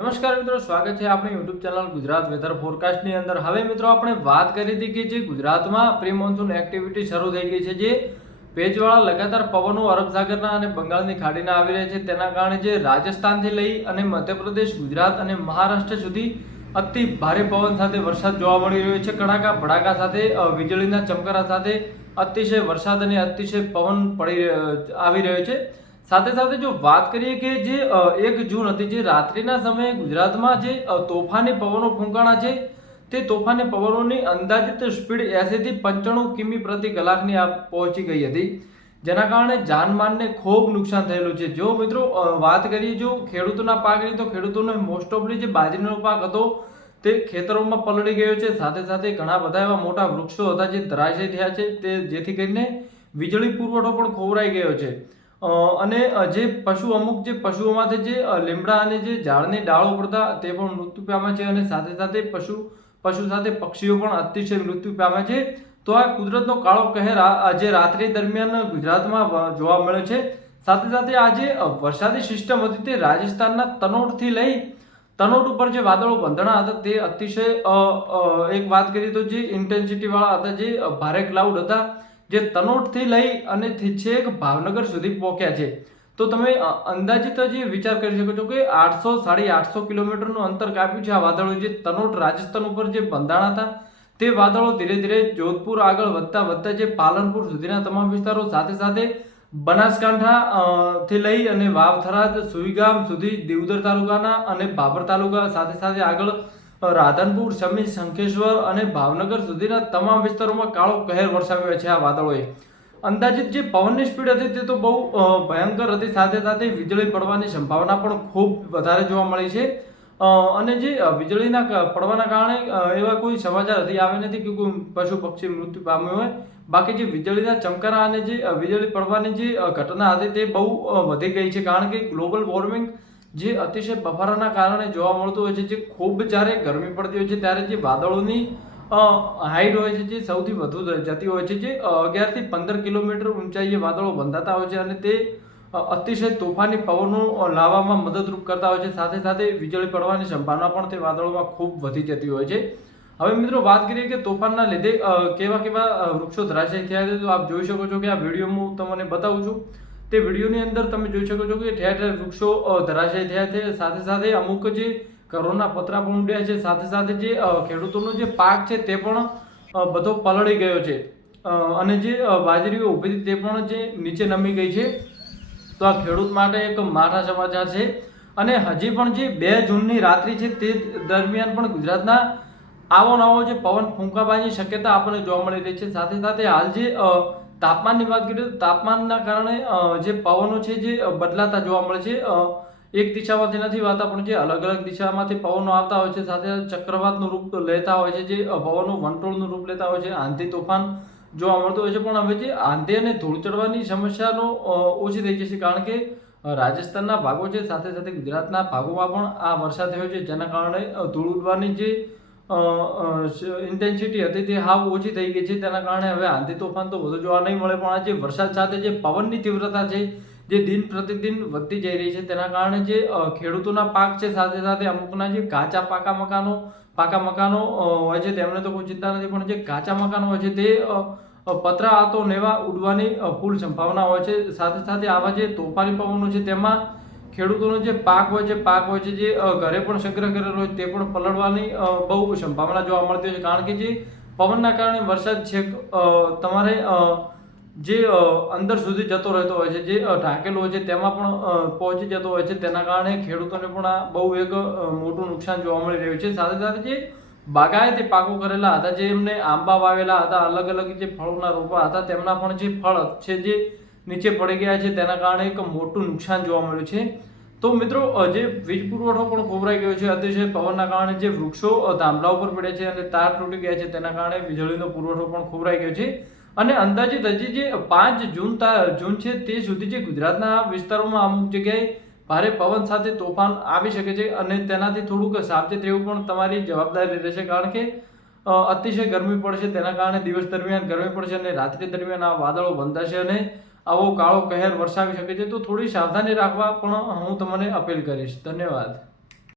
નમસ્કાર મિત્રો, સ્વાગત છે આપણી યુટ્યુબ ચેનલ ગુજરાત વેધર ફોરકાસ્ટની અંદર। હવે મિત્રો આપણે વાત કરી હતી કે જે ગુજરાતમાં પ્રી મોન્સૂન એક્ટિવિટી શરૂ થઈ ગઈ છે, જે ભેજવાળા લગાતાર પવનો અરબ સાગરના અને બંગાળની ખાડીના આવી રહ્યા છે, તેના કારણે જે રાજસ્થાનથી લઈ અને મધ્યપ્રદેશ, ગુજરાત અને મહારાષ્ટ્ર સુધી અતિ ભારે પવન સાથે વરસાદ જોવા મળી રહ્યો છે। કડાકા ભડાકા સાથે વીજળીના ચમકારા સાથે અતિશય વરસાદ અને અતિશય પવન આવી રહ્યો છે। સાથે સાથે જો વાત કરીએ કે જે 1 જૂન હતી, જે રાત્રિના સમયે ગુજરાતમાં જે તોફાની પવનો ફૂંકાણા છે, તે તોફાની પવનોની અંદાજિત સ્પીડ 80 થી 95 કિમી પ્રતિ કલાકની પહોંચી ગઈ હતી, જેના કારણે જાનમાલને ખૂબ નુકસાન થયેલું છે। જો મિત્રો વાત કરીએ જો ખેડૂતોના પાકની, તો ખેડૂતોને મોસ્ટ ઓફલી જે બાજરીનો પાક હતો તે ખેતરોમાં પલળી ગયો છે। સાથે સાથે ઘણા બધા એવા મોટા વૃક્ષો હતા જે ધરાશયી થયા છે, તે જેથી કરીને વીજળી પુરવઠો પણ ખોવરાઈ ગયો છે। અને જે અમુક જે પશુઓમાંથી જે લીમડા અને જે ઝાડની ડાળો પડતા તે પણ મૃત્યુ પામ્યા છે, અને સાથે સાથે પશુ સાથે પક્ષીઓ પણ અતિશય મૃત્યુ પામ્યા છે। તો આ કુદરતનો કાળો કહેર આજે રાત્રિ દરમિયાન ગુજરાતમાં જોવા મળ્યો છે। સાથે સાથે આજે વરસાદી સિસ્ટમ હતી, તે રાજસ્થાનના તનોટથી લઈ તનોટ ઉપર જે વાદળો બંધણા હતા, તે અતિશય એક વાત કરીએ તો જે ઇન્ટેન્સિટી વાળા હતા, જે ભારે ક્લાઉડ હતા, જે તનોટથી લઈ અને છેક ભાવનગર સુધી પહોંચ્યા છે। તો તમે અંદાજિત જે વિચાર કરી શકો છો કે 800-850 કિલોમીટરનું અંતર કાપ્યું છે આ વાદળો। જે તનોટ રાજસ્થાન ઉપર જે બંધાણા હતા, તે વાદળો ધીરે ધીરે જોધપુર આગળ વધતા જે પાલનપુર સુધીના તમામ વિસ્તારો, સાથે સાથે બનાસકાંઠા થી લઈ અને વાવ-થરાદ, સુઈગામ સુધી, દિયોદર તાલુકાના અને ભાભર તાલુકા, સાથે સાથે આગળ રાધનપુર, સમી, શંખેશ્વર અને ભાવનગર સુધીના તમામ વિસ્તારોમાં કાળો કહેર વરસાવ્યો છે આ વાદળોએ। અંદાજિત જે પવનની સ્પીડ હતી તે તો બહુ ભયંકર હતી, સાથે સાથે વીજળી પડવાની સંભાવના પણ ખૂબ વધારે જોવા મળી છે। અને જે વીજળીના પડવાના કારણે એવા કોઈ સમાચાર હજી આવે નથી કે કોઈ પશુ પક્ષી મૃત્યુ પામ્યું હોય। બાકી જે વીજળીના ચમકારા અને જે વીજળી પડવાની જે ઘટના હતી તે બહુ વધી ગઈ છે, કારણ કે ગ્લોબલ વોર્મિંગ જે અતિશય બફારાના કારણે જોવા મળતું હોય છે। જે ખૂબ જ્યારે ગરમી પડતી હોય છે ત્યારે જે વાદળોની હાઈટ હોય છે, જે સૌથી વધુ જતી હોય છે, જે 11 થી 15 કિલોમીટર ઊંચાઈએ વાદળો બંધાતા હોય છે, અને તે અતિશય તોફાની પવનો લાવવામાં મદદરૂપ કરતા હોય છે। સાથે સાથે વીજળી પડવાની સંભાવના પણ તે વાદળોમાં ખૂબ વધી જતી હોય છે। હવે મિત્રો વાત કરીએ કે તોફાનના લીધે કેવા વૃક્ષો ધરાશયી થયા છે, તો આપ જોઈ શકો છો કે આ વિડીયોમાં હું તમને બતાવું છું। તે વિડીયોની અંદર તમે જોઈ શકો છો કે ઠેર ઠેર વૃક્ષો ધરાશયી થયા છે, સાથે સાથે અમુક જે ઘરોના પતરા પણ ઉડ્યા છે, સાથે સાથે જે ખેડૂતોનો જે પાક છે તે પણ બધો પલળી ગયો છે, અને જે બાજરીઓ ઊભી હતી તે પણ જે નીચે નમી ગઈ છે। તો આ ખેડૂત માટે એક માઠા સમાચાર છે। અને હજી પણ જે 2 જૂનની રાત્રિ છે તે દરમિયાન પણ ગુજરાતના આવો નવો જે પવન ફૂંકાવાની શક્યતા આપણને જોવા મળી રહી છે। સાથે સાથે હાલ જે તાપમાનની વાત કરીએ તો તાપમાનના કારણે જે પવનો છે જે બદલાતા જોવા મળે છે। એક દિશામાંથી નથી આવતા, પણ જે અલગ અલગ દિશામાંથી પવનો આવતા હોય છે, સાથે ચક્રવાતનું રૂપ લેતા હોય છે, જે પવનો વંટોળનું રૂપ લેતા હોય છે, આંધી તોફાન જોવા મળતું હોય છે। પણ હવે જે આંધી અને ધૂળ ચડવાની સમસ્યાનો ઓછી થઈ જશે, કારણ કે રાજસ્થાનના ભાગો છે, સાથે સાથે ગુજરાતના ભાગોમાં પણ આ વરસાદ થયો છે, જેના કારણે ધૂળ ઉડવાની જે ઇન્ટેન્સિટી હતી તે હાવ ઓછી થઈ ગઈ છે। તેના કારણે હવે આંધી તોફાન તો વધુ જોવા નહીં મળે, પણ આ જે વરસાદ સાથે જે પવનની તીવ્રતા છે જે દિન પ્રતિદિન વધતી જઈ રહી છે, તેના કારણે જે ખેડૂતોના પાક છે, સાથે સાથે અમુકના જે કાચા પાકા મકાનો હોય છે તેમને તો કોઈ ચિંતા નથી, પણ જે કાચા મકાનો હોય છે તે પતરા આતો નેવા ઉડવાની ફૂલ સંભાવના હોય છે। સાથે સાથે આવા જે તોફાની પવનો છે તેમાં ખેડૂતોનો જે પાક હોય છે, જે ઘરે પણ સંગ્રહ કરેલો હોય તે પણ પલળવાની બહુ સંભાવના જોવા મળતી હોય છે, કારણ કે જે પવનના કારણે વરસાદ છેક તમારે જે અંદર સુધી જતો રહેતો હોય છે, જે ઢાંકેલો હોય છે તેમાં પણ પહોંચી જતો હોય છે। તેના કારણે ખેડૂતોને પણ આ બહુ એક મોટું નુકસાન જોવા મળી રહ્યું છે। સાથે સાથે જે બાગાયતી પાકો કરેલા હતા, જે એમને આંબા વાવેલા હતા, અલગ અલગ જે ફળોના રોપા હતા, તેમના પણ જે ફળ છે જે નીચે પડી ગયા છે, તેના કારણે એક મોટું નુકસાન જોવા મળ્યું છે। તો મિત્રો જે વીજ પુરવઠો પણ ખોવરાઈ ગયો છે અતિશય પવનના કારણે, જે વૃક્ષો થાંભલા ઉપર પડ્યા છે અને તાર તૂટી ગયા છે, તેના કારણે વીજળીનો પુરવઠો પણ ખોવરાઈ ગયો છે। અને અંદાજિત હજી જે 5 જૂન છે તે સુધી જે ગુજરાતના વિસ્તારોમાં અમુક જગ્યાએ ભારે પવન સાથે તોફાન આવી શકે છે, અને તેનાથી થોડુંક સાવચેત રહેવું પણ તમારી જવાબદારી રહેશે, કારણ કે અતિશય ગરમી પડશે, તેના કારણે દિવસ દરમિયાન ગરમી પડશે અને રાત્રિ દરમિયાન આ વાદળો બંધાશે અને આવો કાળો કહેર વરસાવી શકે છે। તો થોડી સાવધાની રાખવા પણ હું તમને અપીલ કરીશ। ધન્યવાદ।